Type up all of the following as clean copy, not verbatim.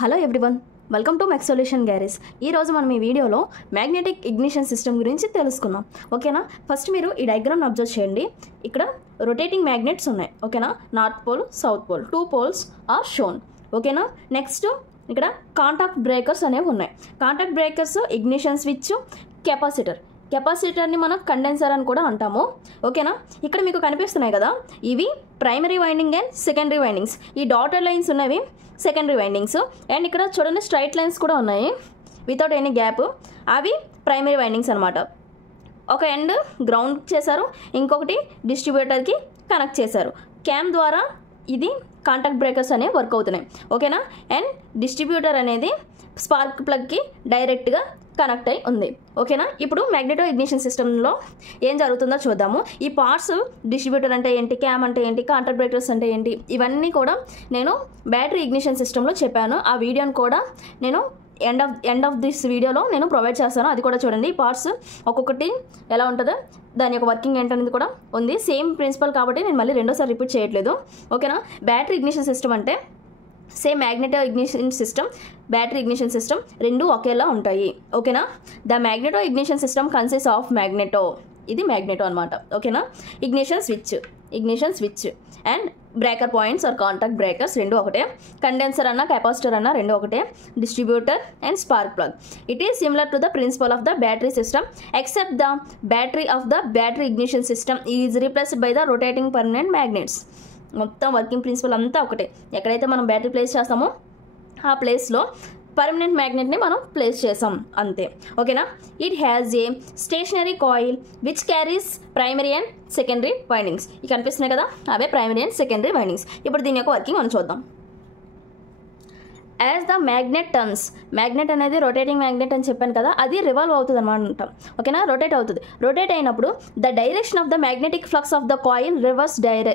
Hello everyone, welcome to mech solution garage. ఈరోజు మనం ఈ వీడియోలో మ్యాగ్నెటిక్ ఇగ్నిషన్ సిస్టమ్ గురించి తెలుసుకుందాం. ఓకేనా? ఫస్ట్ మీరు ఈ డయాగ్రామ్ని అబ్జర్వ్ చేయండి. ఇక్కడ రొటేటింగ్ మ్యాగ్నెట్స్ ఉన్నాయి. ఓకేనా? North pole, south pole, 2 poles are shown. ఓకేనా? నెక్స్ట్ ఇక్కడ కాంటాక్ట్ బ్రేకర్స్ అనేవి ఉన్నాయి. Contact breakers, ignition switch, capacitor. కెపాసిటర్ని మనం కండెన్సర్ అని కూడా అంటాము. ఓకేనా? ఇక్కడ మీకు కనిపిస్తున్నాయి కదా, ఇవి primary winding and secondary windings. ఈ డాటెడ్ లైన్స్ ఉన్నవి సెకండరీ వైండింగ్స్. అండ్ ఇక్కడ చూడండి, స్ట్రైట్ లైన్స్ కూడా ఉన్నాయి వితౌట్ ఎనీ గ్యాప్. అవి ప్రైమరీ వైండింగ్స్ అనమాట. ఒక ఎండ్ గ్రౌండ్ చేశారు, ఇంకొకటి డిస్ట్రిబ్యూటర్కి కనెక్ట్ చేశారు. క్యామ్ ద్వారా ఇది కాంటాక్ట్ బ్రేకర్స్ అనేవి వర్క్ అవుతున్నాయి. ఓకేనా? అండ్ డిస్ట్రిబ్యూటర్ అనేది స్పార్క్ ప్లగ్కి డైరెక్ట్గా కనెక్ట్ అయి ఉంది. ఓకేనా? ఇప్పుడు మ్యాగ్నెటో ఇగ్నిషన్ సిస్టంలో ఏం జరుగుతుందో చూద్దాము. ఈ పార్ట్స్, డిస్ట్రిబ్యూటర్ అంటే ఏంటి, క్యామ్ అంటే ఏంటి, కాంటాక్ట్ బ్రేకర్స్ అంటే ఏంటి, ఇవన్నీ కూడా నేను బ్యాటరీ ఇగ్నిషన్ సిస్టంలో చెప్పాను. ఆ వీడియోని కూడా నేను ఎండ్ ఆఫ్ దిస్ వీడియోలో నేను ప్రొవైడ్ చేస్తాను. అది కూడా చూడండి. ఈ పార్ట్స్ ఒక్కొక్కటి ఎలా ఉంటుందో, దాని యొక్క వర్కింగ్ ఏంటనేది కూడా ఉంది. సేమ్ ప్రిన్సిపల్ కాబట్టి నేను మళ్ళీ రెండోసారి రిపీట్ చేయట్లేదు. ఓకేనా? బ్యాటరీ ఇగ్నిషన్ సిస్టమ్ అంటే same magneto ignition system, battery ignition system రెండు ఒకేలా ఉంటాయి. ఓకేనా? The magneto ignition system consist of magneto, ఇది మ్యాగ్నెటో అనమాట. ఓకేనా? Ignition switch and breaker points or contact breakers రెండు ఒకటే. కండెన్సర్ అన్న, కెపాసిటర్ అన్న రెండు ఒకటే. Distributor and spark plug. It is similar to the principle of the battery system except the battery of the battery ignition system is replaced by the rotating permanent magnets. మొత్తం working principle అంతా ఒకటే. ఎక్కడైతే మనం battery place చేస్తామో ఆ ప్లేస్లో permanent మ్యాగ్నెట్ని మనం place చేసాం అంతే. ఓకేనా? It has a stationary coil which carries primary and secondary windings. ఇవి కనిపిస్తున్నాయి కదా, అవే ప్రైమరీ అండ్ సెకండరీ వైండింగ్స్. ఇప్పుడు దీని యొక్క వర్కింగ్ మనం చూద్దాం. As the magnet turns, magnet అనేది రొటేటింగ్ మ్యాగ్నెట్ అని చెప్పాను కదా, అది రివాల్వ్ అవుతుంది అనమాట. ఓకేనా? రొటేట్ అవుతుంది. రొటేట్ అయినప్పుడు the direction of the magnetic flux of the coil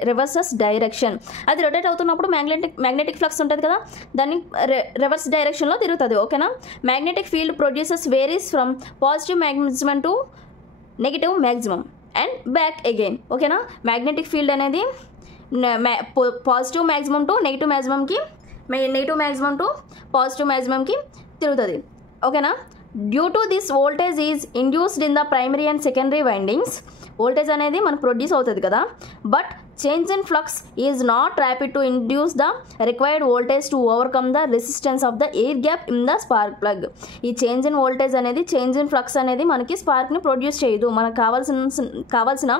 reverses direction. అది రొటేట్ అవుతున్నప్పుడు మ్యాగ్నెటిక్ ఫ్లక్స్ ఉంటుంది కదా, దాన్ని రివర్స్ డైరెక్షన్లో తిరుగుతుంది. ఓకేనా? Magnetic field produces varies from positive maximum to negative maximum and back again. ఓకేనా? మ్యాగ్నెటిక్ ఫీల్డ్ అనేది పాజిటివ్ మ్యాక్సిమం టు నెగిటివ్ మ్యాక్సిమంకి, నెగిటివ్ మ్యాక్సిమం టు పాజిటివ్ మ్యాక్సిమంకి తిరుగుతుంది. ఓకేనా? Due to this voltage is induced in the primary and secondary windings. Voltage అనేది మనకు produce అవుతుంది కదా, but change in flux is not rapid to induce the required voltage to overcome the resistance of the air gap in the spark plug. ఈ change in voltage అనేది, change in flux అనేది మనకి స్పార్క్ని produce చేయదు. మనకు కావాల్సిన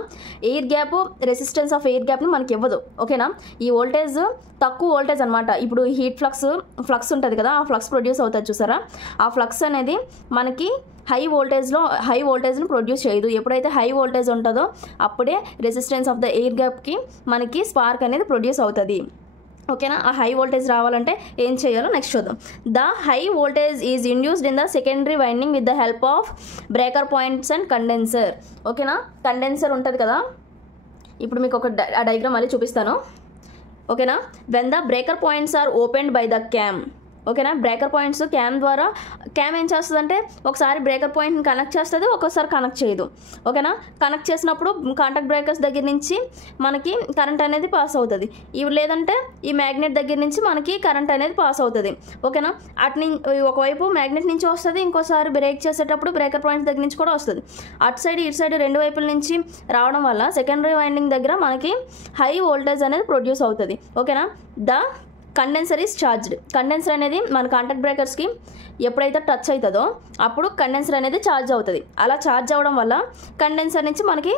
air gap, resistance of air గ్యాప్ని మనకి ఇవ్వదు. ఓకేనా? ఈ వోల్టేజ్ తక్కువ వోల్టేజ్ అనమాట. ఇప్పుడు హీట్ ఫ్లక్స్ ఉంటుంది కదా, ఆ ఫ్లక్స్ ప్రొడ్యూస్ అవుతుంది చూసారా, ఆ ఫ్లక్స్ అనేది మనకి హై వోల్టేజ్ని ప్రొడ్యూస్ చేయదు. ఎప్పుడైతే హై వోల్టేజ్ ఉంటుందో అప్పుడే రెసిస్టెన్స్ ఆఫ్ ద ఎయిర్ గ్యాప్కి మనకి స్పార్క్ అనేది ప్రొడ్యూస్ అవుతుంది. ఓకేనా? ఆ హై వోల్టేజ్ రావాలంటే ఏం చేయాలో నెక్స్ట్ చూద్దాం. The high voltage is induced in the secondary winding with the help of breaker points and condenser. ఓకేనా? కండెన్సర్ ఉంటుంది కదా, ఇప్పుడు మీకు ఒక డయాగ్రామ్ మళ్ళీ చూపిస్తాను. ఓకేనా? When the breaker points are opened by the cam. ఓకేనా? బ్రేకర్ పాయింట్స్ క్యామ్ ద్వారా, క్యామ్ ఏం చేస్తుంది అంటే ఒకసారి బ్రేకర్ పాయింట్ని కనెక్ట్ చేస్తుంది, ఒక్కోసారి కనెక్ట్ చేయదు. ఓకేనా? కనెక్ట్ చేసినప్పుడు కాంటాక్ట్ బ్రేకర్స్ దగ్గర నుంచి మనకి కరెంట్ అనేది పాస్ అవుతుంది. ఇవి లేదంటే ఈ మ్యాగ్నెట్ దగ్గర నుంచి మనకి కరెంట్ అనేది పాస్ అవుతుంది. ఓకేనా? ఒకవైపు మ్యాగ్నెట్ నుంచి వస్తుంది, ఇంకోసారి బ్రేక్ చేసేటప్పుడు బ్రేకర్ పాయింట్స్ దగ్గర నుంచి కూడా వస్తుంది. అటు సైడ్ ఇటు సైడ్ రెండు వైపుల నుంచి రావడం వల్ల సెకండరీ వైండింగ్ దగ్గర మనకి హై వోల్టేజ్ అనేది ప్రొడ్యూస్ అవుతుంది. ఓకేనా? The condenser is charged. Condenser అనేది మన కాంటాక్ట్ బ్రేకర్స్కి ఎప్పుడైతే టచ్ అవుతుందో అప్పుడు కండెన్సర్ అనేది ఛార్జ్ అవుతుంది. అలా ఛార్జ్ అవ్వడం వల్ల కండెన్సర్ నుంచి మనకి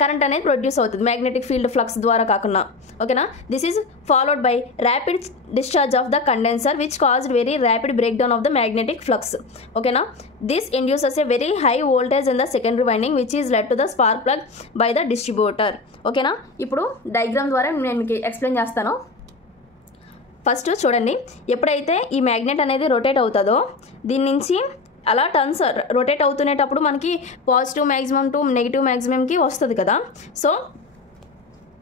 కరెంట్ అనేది ప్రొడ్యూస్ అవుతుంది, మ్యాగ్నెటిక్ ఫీల్డ్ ఫ్లక్స్ ద్వారా కాకుండా. ఓకేనా? This is followed by rapid discharge of the condenser which caused very rapid break down of the magnetic flux. ఓకేనా? This induces a very high voltage in the secondary winding which is led to the spark plug by the distributor. ఓకేనా? ఇప్పుడు diagram ద్వారా నేను మీకు explain చేస్తాను. First చూడండి, ఎప్పుడైతే ఈ మ్యాగ్నెట్ అనేది రొటేట్ అవుతుందో దీని నుంచి అలా టర్న్స్ రొటేట్ అవుతునేటప్పుడు మనకి పాజిటివ్ మ్యాక్సిమం టు నెగిటివ్ మ్యాక్సిమంకి వస్తుంది కదా. సో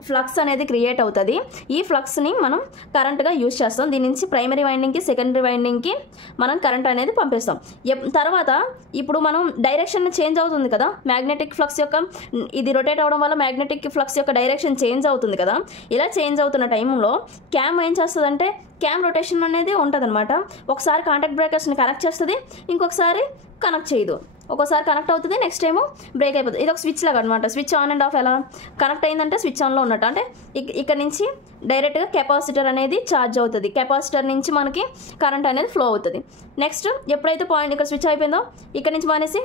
ఫ్లక్స్ అనేది క్రియేట్ అవుతుంది. ఈ ఫ్లక్స్ని మనం కరెంట్గా యూజ్ చేస్తాం. దీని నుంచి ప్రైమరీ వైండింగ్కి సెకండరీ వైండింగ్కి మనం కరెంట్ అనేది పంపిస్తాం. తర్వాత ఇప్పుడు మనం డైరెక్షన్ చేంజ్ అవుతుంది కదా, మ్యాగ్నెటిక్ ఫ్లక్స్ యొక్క ఇది రొటేట్ అవ్వడం వల్ల మ్యాగ్నెటిక్ ఫ్లక్స్ యొక్క డైరెక్షన్ చేంజ్ అవుతుంది కదా. ఇలా చేంజ్ అవుతున్న టైంలో క్యామ్ ఏం చేస్తుందంటే క్యామ్ రొటేషన్ అనేది ఉంటుంది అనమాట. ఒకసారి కాంటాక్ట్ బ్రేకర్స్ని కనెక్ట్ చేస్తుంది, ఇంకొకసారి కనెక్ట్ చేయదు. ఒక్కోసారి కనెక్ట్ అవుతుంది, నెక్స్ట్ ఏమో బ్రేక్ అయిపోతుంది. ఇది ఒక స్విచ్ లాగా అనమాట. స్విచ్ ఆన్ అండ్ ఆఫ్ ఎలా కనెక్ట్ అయిందంటే స్విచ్ ఆన్లో ఉన్నట్టు, అంటే ఇక్కడ నుంచి డైరెక్ట్గా కెపాసిటర్ అనేది ఛార్జ్ అవుతుంది. కెపాసిటర్ నుంచి మనకి కరెంట్ అనేది ఫ్లో అవుతుంది. నెక్స్ట్ ఎప్పుడైతే పాయింట్ ఇక్కడ స్విచ్ అయిపోయిందో ఇక్కడ నుంచి మానేసి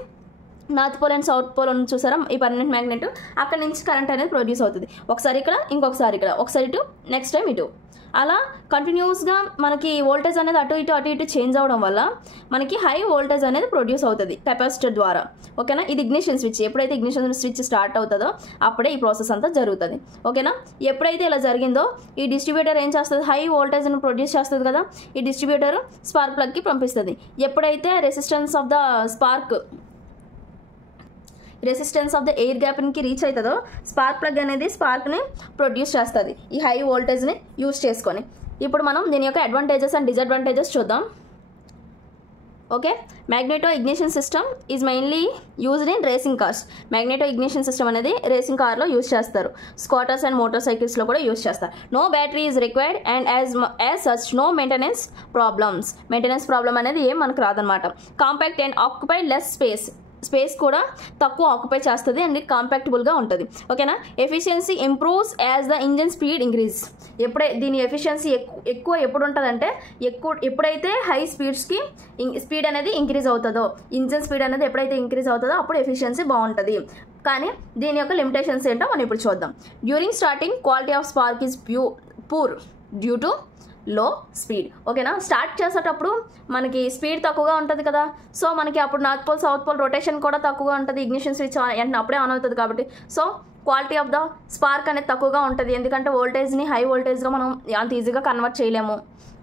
north pole and south pole అని చూసారా ఈ పర్మనెంట్ మ్యాగ్నెట్, అక్కడ నుంచి కరెంట్ అనేది ప్రొడ్యూస్ అవుతుంది. ఒకసారి ఇక్కడ, ఇంకొకసారి ఇక్కడ, ఒకసారి ఇటు, నెక్స్ట్ టైం ఇటు, అలా కంటిన్యూస్గా మనకి వోల్టేజ్ అనేది అటు ఇటు చేంజ్ అవ్వడం వల్ల మనకి హై వోల్టేజ్ అనేది ప్రొడ్యూస్ అవుతుంది కెపాసిటర్ ద్వారా. ఓకేనా, ఇది ఇగ్నిషన్ స్విచ్. ఎప్పుడైతే ఇగ్నిషన్ స్విచ్ స్టార్ట్ అవుతుందో అప్పుడే ఈ ప్రాసెస్ అంతా జరుగుతుంది. ఓకేనా, ఎప్పుడైతే ఇలా జరిగిందో ఈ డిస్ట్రిబ్యూటర్ ఏం చేస్తుంది, హై వోల్టేజ్ని ప్రొడ్యూస్ చేస్తుంది కదా, ఈ డిస్ట్రిబ్యూటర్ స్పార్క్ ప్లగ్కి పంపిస్తుంది. ఎప్పుడైతే రెసిస్టెన్స్ ఆఫ్ ద ఎయిర్ గ్యాప్కి రీచ్ అవుతుందో స్పార్క్ ప్లగ్ అనేది స్పార్క్ని ప్రొడ్యూస్ చేస్తుంది ఈ హై వోల్టేజ్ని యూజ్ చేసుకొని. ఇప్పుడు మనం దీని యొక్క అడ్వాంటేజెస్ అండ్ డిసడ్వాంటేజెస్ చూద్దాం. Okay, magneto ignition system is mainly used in racing cars. Magneto ignition system అనేది రేసింగ్ కార్లో యూజ్ చేస్తారు. స్కూటర్స్ అండ్ మోటార్ సైకిల్స్లో కూడా యూజ్ చేస్తారు. No battery is required and as such no maintenance problem అనేది ఏం మనకు రాదనమాట. Compact and occupy less space కూడా తక్కువ ఆక్యుపై చేస్తుంది అండ్ కాంపాక్టబుల్గా ఉంటుంది. ఓకేనా, efficiency improves as the engine speed increase. దీని ఎఫిషియన్సీ ఎక్కువ ఎప్పుడు ఉంటుందంటే ఎప్పుడైతే హై స్పీడ్ అనేది ఇంక్రీజ్ అవుతుందో, ఇంజిన్ స్పీడ్ అనేది ఎప్పుడైతే ఇంక్రీజ్ అవుతుందో అప్పుడు ఎఫిషియన్సీ బాగుంటుంది. కానీ దీని యొక్క లిమిటేషన్స్ ఏంటో మనం ఇప్పుడు చూద్దాం. During starting quality of spark is poor due to low speed. ఓకేనా, స్టార్ట్ చేసేటప్పుడు మనకి స్పీడ్ తక్కువగా ఉంటుంది కదా, సో మనకి అప్పుడు north pole south pole rotation కూడా తక్కువగా ఉంటుంది. ఇగ్నిషన్ స్విచ్ అప్పుడే ఆన్ అవుతుంది కాబట్టి so quality of the spark అనేది తక్కువగా ఉంటుంది. ఎందుకంటే వోల్టేజ్ని హై వోల్టేజ్గా మనం అంత ఈజీగా కన్వర్ట్ చేయలేము.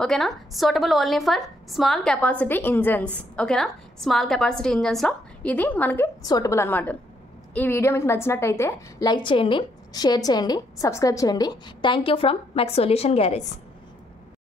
ఓకేనా, suitable only for small capacity engines. ఓకేనా, స్మాల్ కెపాసిటీ ఇంజన్స్లో ఇది మనకి సూటబుల్ అనమాట. ఈ వీడియో మీకు నచ్చినట్టయితే లైక్ చేయండి, షేర్ చేయండి, సబ్స్క్రైబ్ చేయండి. Thank you from max solution garage.